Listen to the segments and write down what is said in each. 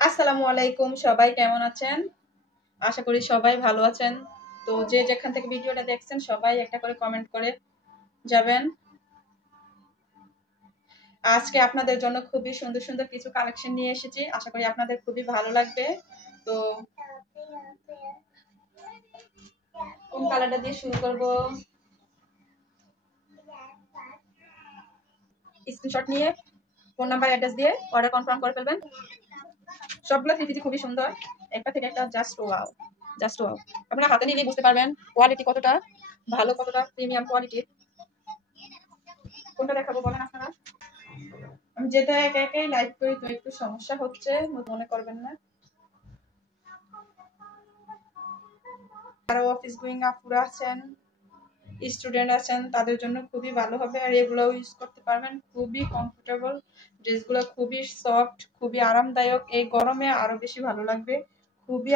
আসসালামু আলাইকুম, সবাই কেমন আছেন? আশা করি সবাই ভালো আছেন। তো যে যেখান থেকে ভিডিওটা দেখছেন সবাই একটা করে কমেন্ট করে যাবেন। আজকে আপনাদের জন্য খুবই সুন্দর সুন্দর কিছু কালেকশন নিয়ে এসেছি, আশা করি আপনাদের খুবই ভালো লাগবে। তো কোন কালারটা দিয়ে শুরু করব? স্ক্রিনশট নিয়ে ফোন নাম্বার অ্যাড্রেস দিয়ে অর্ডার কনফার্ম করে ফেলবেন। সবগুলো থ্রি পিসি খুবই সুন্দর, একটা থেকে একটা জাস্ট ওয়াও, জাস্ট ওয়াও। আপনারা হাতে নিলেই বুঝতে পারবেন কোয়ালিটি কতটা ভালো, কতটা প্রিমিয়াম কোয়ালিটির। কোনটা দেখাবো বলেন আপনারা? আমি যেটা একা একাই লাইভ করি তো একটু সমস্যা হচ্ছে, মনে করবেন না। আরো অফিস গোয়িং আপুরা আছেন, স্টুডেন্ট আছেন, তাদের জন্য খুবই ভালো হবে। আর এগুলো ইউজ করতে পারবেন, খুবই কমফোর্টেবল ড্রেসগুলো, খুবই সফট, খুবই আরামদায়ক। এই গরমে আরো বেশি ভালো লাগবে। খুবই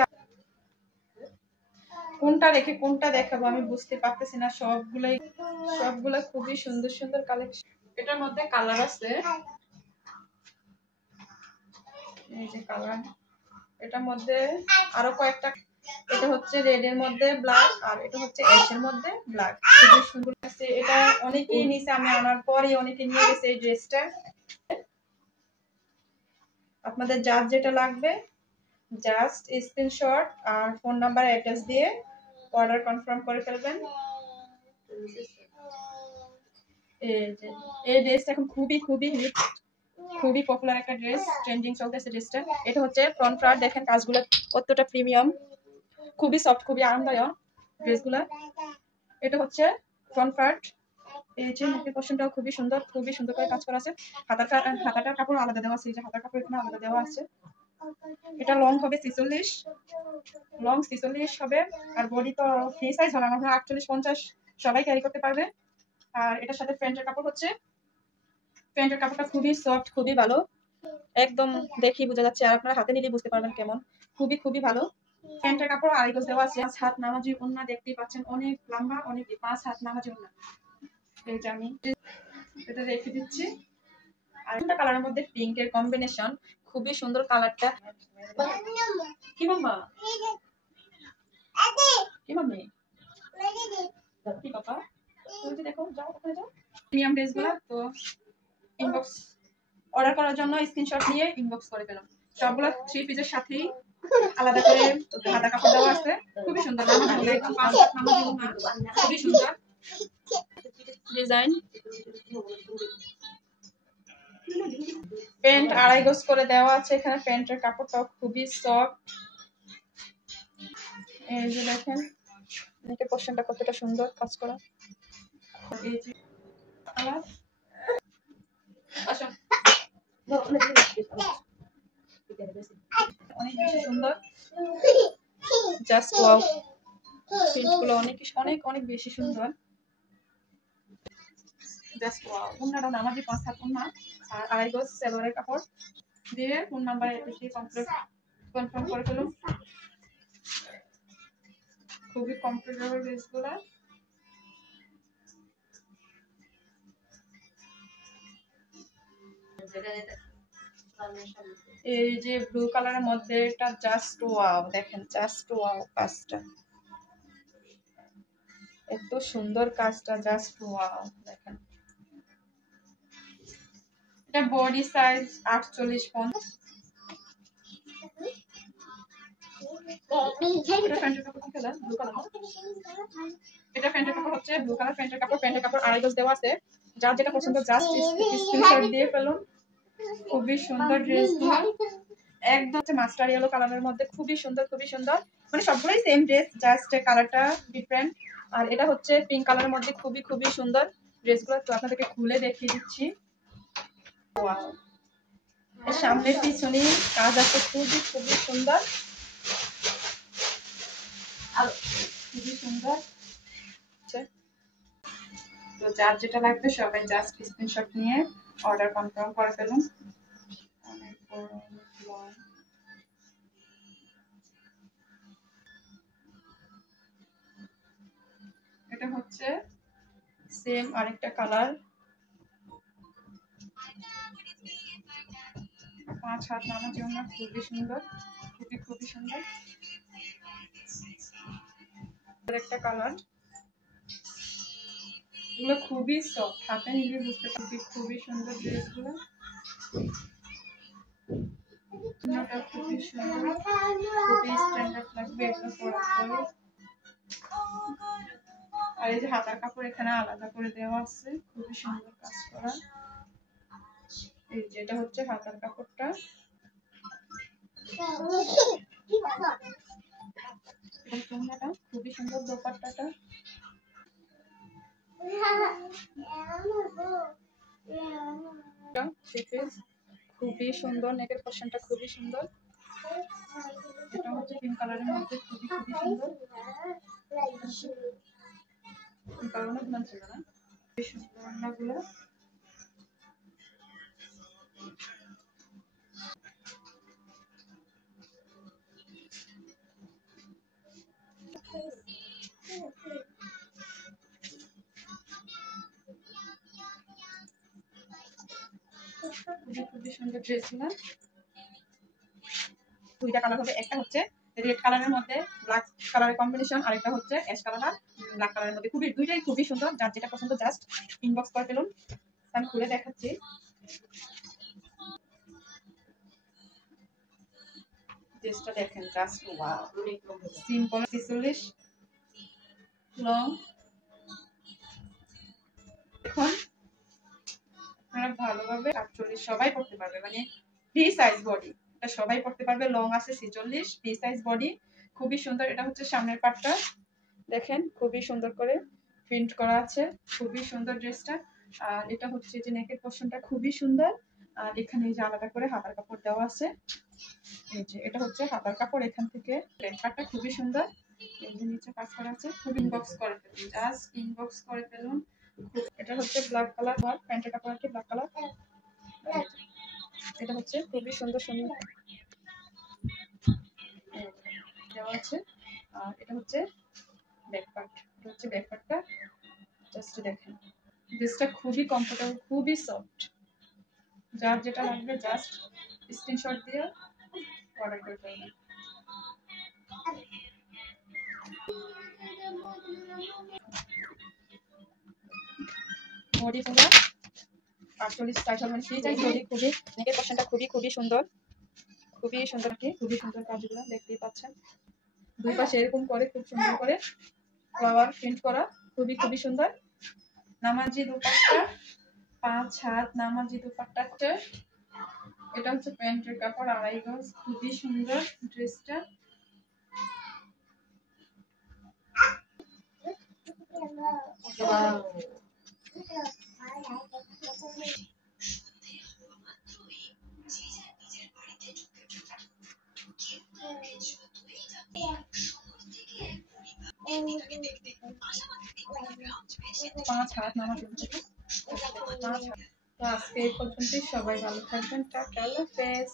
কোনটা রেখে কোনটা দেখাবো আমি বুঝতে পারতেছি না। সবগুলো খুবই সুন্দর সুন্দর কালেকশন। এটার মধ্যে কালার আছে, এই যে কালার। এটার মধ্যে আরো কয়েকটা, এটা হচ্ছে রেড এর মধ্যে ব্ল্যাক, আর এটা হচ্ছে অ্যাশ এর মধ্যে ব্ল্যাক। খুবই সুন্দর লাগছে। এটা অনেকেই নিছে, আমি আনার পরে অনেকে নিয়ে গেছে এই ড্রেসটা। আপনাদের যার যেটা লাগবে জাস্ট স্ক্রিনশট আর ফোন নাম্বার অ্যাড্রেস দিয়ে অর্ডার কনফার্ম করে ফেলবেন। এই ড্রেসটা এখন খুবই খুবই হিট, খুবই পপুলার একটা ড্রেস, ট্রেন্ডিং চলতেছে ড্রেসটা। এটা হচ্ছে ফ্রন্ট পার্ট, দেখেন কাজগুলো কতটা প্রিমিয়াম, খুবই সফট, খুবই আরামদায়ক ড্রেসগুলো। এটা হচ্ছে ফ্রন্ট পার্ট। এই যে নেকের পোরশনটাও খুবই সুন্দর, খুবই সুন্দর করে কাজ করা আছে। হাতাটার কাপড় আলাদা দেওয়া আছে, এই যে হাতার কাপড় এখানে আলাদা দেওয়া আছে। এটা লং হবে 46, লং 46 হবে। আর বডি তো ফ্রি সাইজ হবে, আমরা 48 50 সবাই ক্যারি করতে পারবে। আর এটার সাথে প্যান্টের কাপড় হচ্ছে, প্যান্টের কাপড়টা খুবই সফট, খুবই ভালো, একদম দেখি বোঝা যাচ্ছে। আর আপনারা হাতে নিলেই বুঝতে পারবেন কেমন, খুবই খুবই ভালো। প্যান্টের কাপড় আড়াই গজ দেওয়া আছে। 5 হাত নামাজি ওন্না দেখতেই পাচ্ছেন, অনেক লম্বা, অনেক 5 হাত নামাজি ওন্না। এই যে আমি এটা রেখে দিচ্ছি। আর একটা কালারের মধ্যে পিঙ্কের কম্বিনেশন, খুবই সুন্দর কালারটা। কি মাম্মা, কি মাম্মি, কি পাপা, তুমি দেখো, যাও ওখানে যাও। প্রিমিয়াম ড্রেসগুলো তো ইনবক্স অর্ডার করার জন্য স্ক্রিনশট নিয়ে ইনবক্স করে ফেলুন। সবগুলো থ্রি পিসের সাথেই আলাদা করে হাতা কাপড় দেওয়া আছে, খুবই সুন্দর। একদম 5 হাত নামাজি ওন্না, খুবই সুন্দর ডিজাইন। প্যান্ট আড়াই গজ করে দেওয়া আছে এখানে, প্যান্টের কাপড়টাও খুবই সফট। এই যে দেখেন নেকের পোরশনটা কতটা সুন্দর কাজ করা। এই যে আসো, অনেক বেশি সুন্দর, জাস্ট ওয়াও। প্রিন্টগুলো অনেক অনেক অনেক বেশি সুন্দর, জাস্ট ওয়াও। ওন্নাটা নামাজি 5 হাত ওন্না, আর আড়াই গজ সালোয়ারের কাপড় দিয়ে ফোন নাম্বার এসে কনফার্ম করে ফেলুন। খুবই কমফোর্টেবল ড্রেসগুলো। এই যে ব্লু কালারের মধ্যে এটা জাস্ট ওয়াও, দেখেন জাস্ট ওয়াও কাজটা, এত সুন্দর কাজটা, জাস্ট ওয়াও। দেখেন এটা বডি সাইজ 48 50। এটা প্যান্টের কাপড় কি কালার? Blue colour. এটা প্যান্টের কাপড় হচ্ছে ব্লু কালার, প্যান্টের কাপড়, প্যান্টের কাপড় আড়াই গজ দেওয়া আছে। যার যেটা পছন্দ জাস্ট স্ক্রিনশট দিয়ে ফেলুন। খুবই সুন্দর ড্রেসগুলো, একদম মাস্টার ইয়েলো কালারের মধ্যে, খুবই সুন্দর, খুবই সুন্দর। মানে সবগুলোই সেম ড্রেস, জাস্ট কালারটা ডিফারেন্ট। আর এটা হচ্ছে পিঙ্ক কালারের মধ্যে, খুবই খুবই সুন্দর ড্রেসগুলো। তো আপনাদেরকে খুলে দেখিয়ে দিচ্ছি। ওয়াও, সামনে পিছনে কাজ আছে, খুবই খুবই সুন্দর, আর খুবই সুন্দর। তো যার যেটা লাগবে সবাই জাস্ট স্ক্রিনশট নিয়ে অর্ডার কনফার্ম করে ফেলুন। এটা হচ্ছে সেম আরেকটা কালার, 5 হাত নামাজি ওড়না, খুবই সুন্দর, খুবই সুন্দর। আরেকটা কালার, এগুলো খুবই সফট, হাতে নিলে বুঝতে পারবি খুবই সুন্দর ড্রেসগুলো। খুবই সুন্দর, খুবই স্ট্যান্ডার্ড লাগবে এগুলো পরার পরে। আর এই যে হাতার কাপড় এখানে আলাদা করে দেওয়া আছে, খুবই সুন্দর কাজ করা। এই যেটা হচ্ছে হাতার কাপড়টা, খুবই সুন্দর। দোপাট্টাটা খুবই সুন্দর, নেকের পোরশনটা খুবই সুন্দর। এটা হচ্ছে পিঙ্ক কালারের মধ্যে, খুবই সুন্দর। কারণ ছিল না, খুবই সুন্দর রান্নাগুলো। খুবই সুন্দর ড্রেস না। দুইটা কালার হবে, একটা হচ্ছে রেড কালারের মধ্যে ব্ল্যাক কালারের কম্বিনেশন, আরেকটা হচ্ছে অ্যাশ কালার আর ব্ল্যাক কালারের মধ্যে। দুইটাই খুবই সুন্দর, যার যেটা পছন্দ জাস্ট ইনবক্স করে ফেলুন। আমি খুলে দেখাচ্ছি। ড্রেসটা দেখেন, জাস্ট ওয়াও, সিম্পল 46 লং। এখন আপনারা ভালোভাবে 48 সবাই পড়তে পারবে, মানে ফ্রি সাইজ বডি, এটা সবাই পড়তে পারবে। লং আছে 46, ফ্রি সাইজ বডি, খুবই সুন্দর। এটা হচ্ছে সামনের পাটটা, দেখেন খুবই সুন্দর করে প্রিন্ট করা আছে, খুবই সুন্দর ড্রেসটা। আর এটা হচ্ছে যে নেকের পোরশনটা খুবই সুন্দর। আর এখানে এই যে আলাদা করে হাতার কাপড় দেওয়া আছে, এই যে এটা হচ্ছে হাতার কাপড়। এখান থেকে প্যান্টটা খুবই সুন্দর, এই যে নিচে কাজ করা আছে। খুব ইনবক্স করে ফেলুন, জাস্ট ইনবক্স করে ফেলুন। এটা হচ্ছে ব্ল্যাক কালার, প্যান্টের কাপড় আর কি ব্ল্যাক কালার। এটা হচ্ছে খুবই সুন্দর দেওয়া আছে। আর এটা হচ্ছে ব্যাক পার্ট, এটা হচ্ছে ব্যাক পার্টটা। জাস্ট দেখেন, ড্রেসটা খুবই কমফোর্টেবল, খুবই সফট। যার যেটা লাগবে জাস্ট স্ক্রিনশট দিয়ে অর্ডার করে ফেলবেন। বডি পুরো 48 স্টাইল, মানে ফ্রি সাইজ বডি। খুবই নেকের পোরশনটা খুবই সুন্দর, খুবই সুন্দর কি খুবই সুন্দর কাজগুলো দেখতেই পাচ্ছেন। দুই পাশে এরকম করে খুব সুন্দর করে ফ্লাওয়ার প্রিন্ট করা, খুবই সুন্দর। নামাজি দুপাট্টা, 5 হাত নামাজি দুপাট্টা। এটা হচ্ছে প্যান্টের কাপড়, 2.5 গজ, খুবই সুন্দর ড্রেসটা। পাঁচ হাত নামাজি দুপাট্টা, 5 হাত। তো আজকে এই পর্যন্তই, সবাই ভালো থাকবেন, টাটা, আল্লাহ হাফেজ।